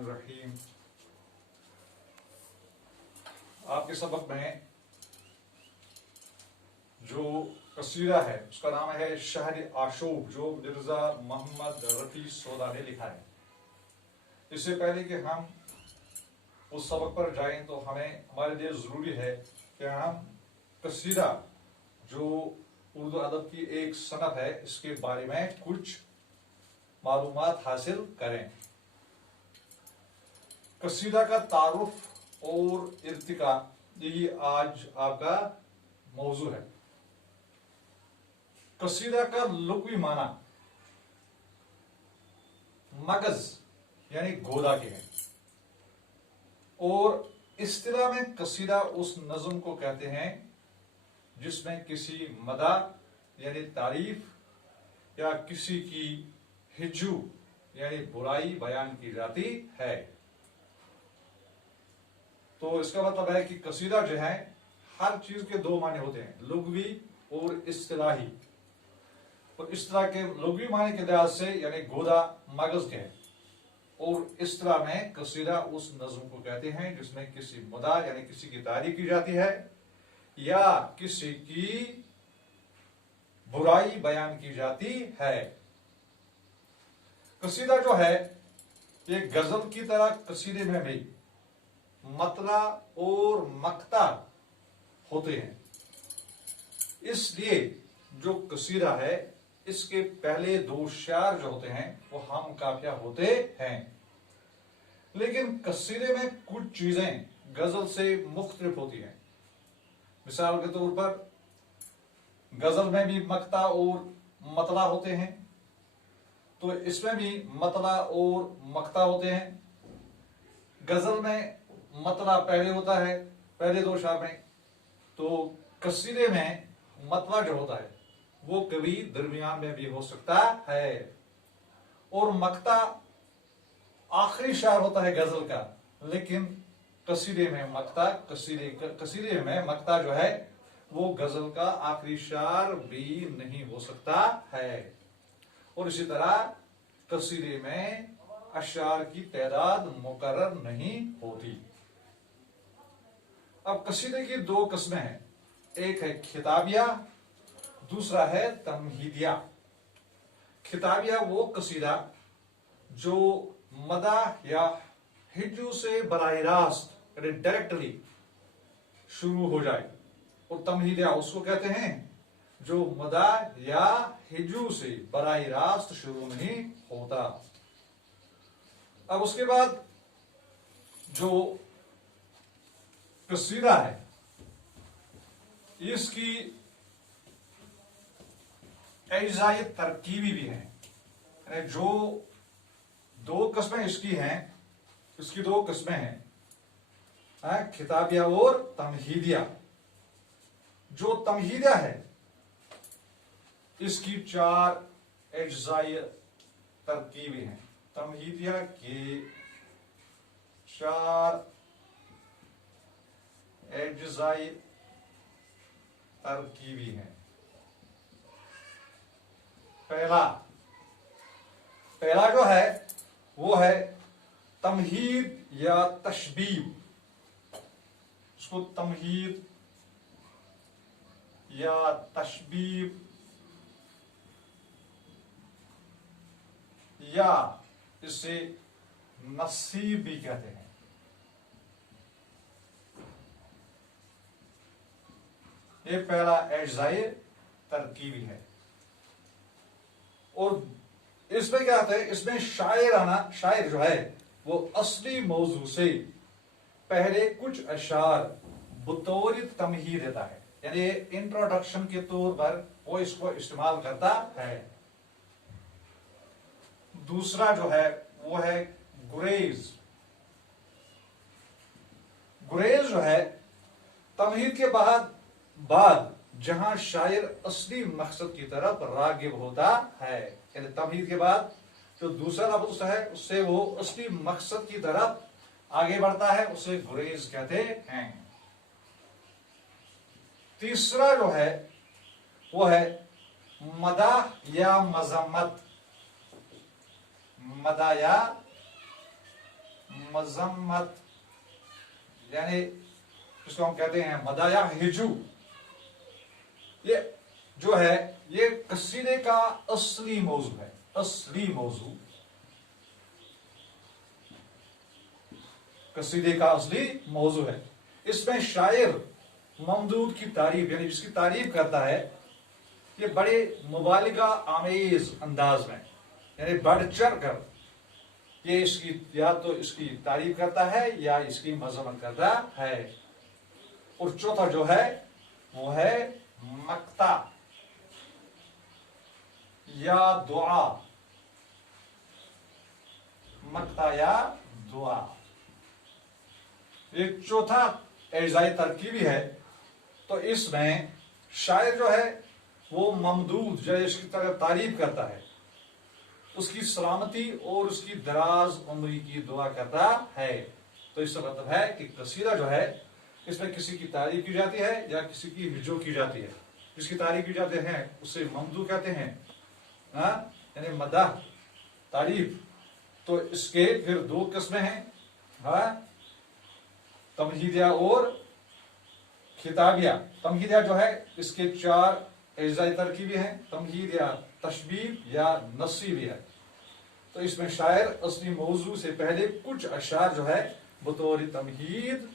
बिस्मिल्लाहिर्रहमानिर्रहीम। आपके सबक में जो कसीदा है उसका नाम है शहर आशूब, जो मिर्जा मोहम्मद रफी सोदा ने लिखा है। इससे पहले कि हम उस सबक पर जाएं तो हमारे लिए जरूरी है कि हम कसीदा जो उर्दू अदब की एक सनत है इसके बारे में कुछ मालूमात हासिल करें। कसीदा का तारुफ और इर्तिका यही आज आपका मौजू है। कसीदा का लुग़वी माना मगज यानी गोदा के हैं और इस्तिलाह में कसीदा उस नज़्म को कहते हैं जिसमें किसी मदा यानी तारीफ या किसी की हिजू यानी बुराई बयान की जाती है। तो इसका मतलब है कि कसीदा जो है हर चीज के दो माने होते हैं, लुग़वी और इस्तिलाही। और इस तरह के लुग़वी माने के लिहाज से यानी गोदा मगज के है और इस तरह में कसीदा उस नज़्म को कहते हैं जिसमें किसी मुदा यानी किसी की तारीफ की जाती है या किसी की बुराई बयान की जाती है। कसीदा जो है ये गजल की तरह कसीदे में भी मतला और मक्ता होते हैं। इसलिए जो कसीदा है इसके पहले दो शार जो होते हैं वो हम काफिया होते हैं, लेकिन कसीदे में कुछ चीजें गजल से मुख्तलिफ होती हैं। मिसाल के तौर पर गजल में भी मक्ता और मतला होते हैं, तो इसमें भी मतला और मक्ता होते हैं। गजल में मतला पहले होता है पहले दो शार में, तो कसीदे में मतला जो होता है वो कभी दरमियान में भी हो सकता है और मक्ता आखिरी शार होता है गजल का, लेकिन कसीदे में मक्ता कसीदे में मक्ता जो है वो गजल का आखिरी शार भी नहीं हो सकता है। और इसी तरह कसीदे में अशार की तादाद मुकर्रर नहीं होती। अब कसीदे की दो किस्में हैं, एक है खिताबिया, दूसरा है तमहीदिया। खिताबिया वो कसीदा जो मदा या हिजू से बराह रास्त डायरेक्टली शुरू हो जाए, और तमहीदिया उसको कहते हैं जो मदा या हिजू से बराह रास्त शुरू नहीं होता। अब उसके बाद जो कसीदा है इसकी एजाए तरकीबी भी है। जो दो किस्में इसकी हैं, इसकी दो किस्में हैं, खिताबिया और तमहीदिया। जो तमहीदिया है इसकी चार एजाए तरकीबी हैं। तमहीदिया के चार एजाए तरकीबी हैं। पहला जो है वो है तमहीद या तशबीब। उसको तमहीद या तशबीब या इसे नसीब भी कहते हैं। ये पहला एजाए तरकीबी है। और इसमें क्या होता है, इसमें शायर जो है वो असली मौजू से पहले कुछ अशार बतौर तमहीद देता है, यानी इंट्रोडक्शन के तौर पर वो इसको इस्तेमाल करता है। दूसरा जो है वो है गुरेज। गुरेज जो है तमहीद के बाद जहां शायर असली मकसद की तरफ रागिब होता है, यानी तमहीद के बाद जो दूसरा लफ्ज़ है उससे वो असली मकसद की तरफ आगे बढ़ता है, उसे गुरेज कहते हैं। तीसरा जो है वो है मदाह या मजम्मत। मदा या मजम्मत, यानी जिसको हम कहते हैं मदा या हिजू, ये जो है ये कसीदे का असली मौजू है, असली मौजू कसीदे का असली मौजू है। इसमें शायर ममदूद की तारीफ, यानी जिसकी तारीफ करता है, ये बड़े मुबालिगा आमेज अंदाज में, यानी बढ़ चढ़ कर ये इसकी या तो इसकी तारीफ करता है या इसकी मजम्मत करता है। और चौथा जो है वो है मक्ता या दुआ, मक्ता या दुआ, एक चौथा एजाई तरकीबी है। तो इसमें शायर जो है वो ममदूद जो है इसकी तरह तारीफ करता है, उसकी सलामती और उसकी दराज उम्री की दुआ करता है। तो इसका मतलब है कि कसीदा जो है इसमें किसी की तारीफ की जाती है या किसी की हिजो की जाती है। जिसकी तारीफ की जाते हैं उसे ममदू कहते हैं, यानी मदाह, तारीफ। तो इसके फिर दो किस्में हैं, तमहीदिया और खिताबिया। तमहीदिया जो है इसके 4 एजाई तरकीबी हैं, तमहीद या तशबीह या नसीब है। तो इसमें शायर असली मौजू से पहले कुछ अशार जो है बतौर तमहीद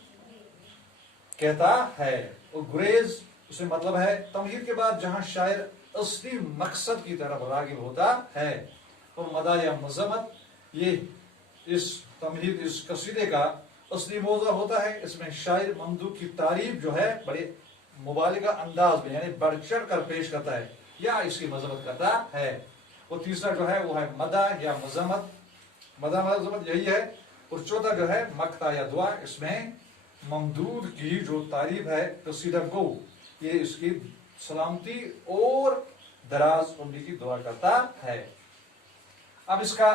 कहता है, और गुरेज उसे मतलब है तमहीद के बाद जहां शायर असली मकसद की तरफ रागिब होता है। और मदा या मजम्मत ये इस तमहीद, इस कसीदे का असली मौजू होता है। इसमें शायर ममदू की तारीफ जो है बड़े मुबालिगा अंदाज में, यानी बढ़ चढ़ कर पेश करता है या इसकी मजम्मत करता है। और तीसरा जो है वो है मदा या मजम्मत, मदा मजम्मत यही है। और चौथा जो है मक्ता या दुआ, इसमें ममदूद की जो तारीफ है कसीदा को, ये इसकी सलामती और दराज उम्र की दुआ करता है। अब इसका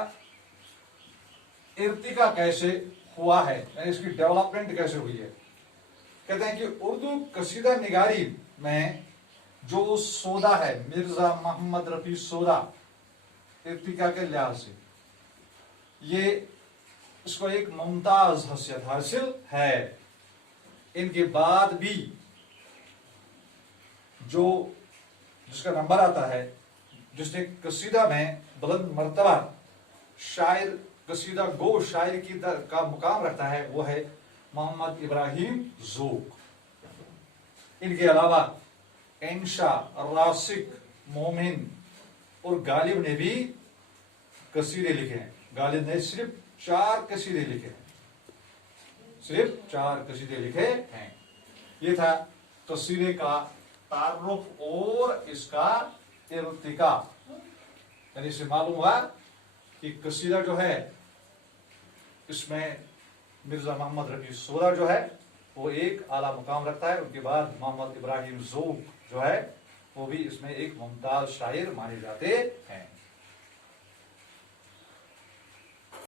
इर्तिका कैसे हुआ है, यानी इसकी डेवलपमेंट कैसे हुई है। कहते हैं कि उर्दू कसीदा निगारी में जो सौदा है मिर्जा मोहम्मद रफी सौदा, इर्तिका के लिहाज से ये इसको एक मुमताज हैसियत हासिल है। इनके बाद भी जो जिसका नंबर आता है, जिसने कसीदा में बुलंद मर्तबा शायर कसीदा गो शायर की का मुकाम रखता है, वो है मोहम्मद इब्राहिम ज़ोक। इनके अलावा इंशा, रासिक, मोमिन और गालिब ने भी कसीदे लिखे हैं। गालिब ने सिर्फ 4 कसीदे लिखे हैं, सिर्फ 4 कसीदे लिखे हैं। ये था कसीदे का तारुफ और इसका इर्तिका। यानी इससे मालूम हुआ कि कसीदा जो है इसमें मिर्जा मोहम्मद रफी सौदा जो है वो एक आला मुकाम रखता है। उनके बाद मोहम्मद इब्राहिम ज़ोक जो है वो भी इसमें एक मुमताज शायर माने जाते हैं।